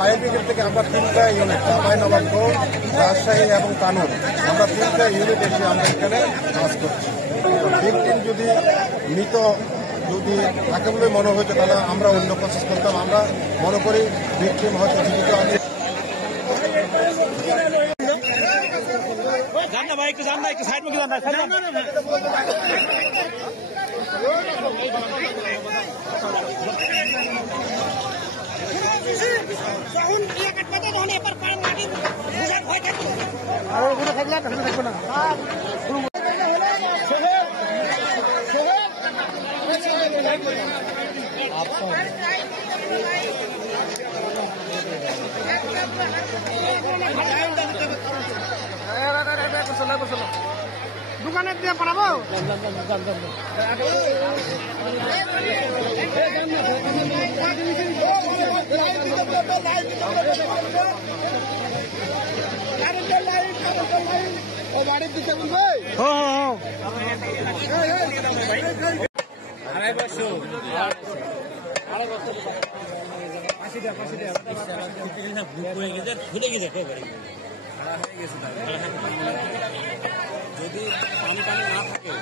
Fire brigade থেকে আমরা 3টা ইউনিট চাঁপাইনবাবগঞ্জ, রাজশাহী এবং কানুন, আমরা 3টা ইউনিট এসে আমরা এখানে কাজ করছি। ভিকটিম যদি মৃত যদি তাকে বলে মনে হয়েছে তাহলে আমরা অন্য প্রসেস করতাম। আমরা মনে করি ভিকটিম হয়তো জীবিত আছে। দোকানে দিয়ে পাঠাবো যদি পানি না থাকে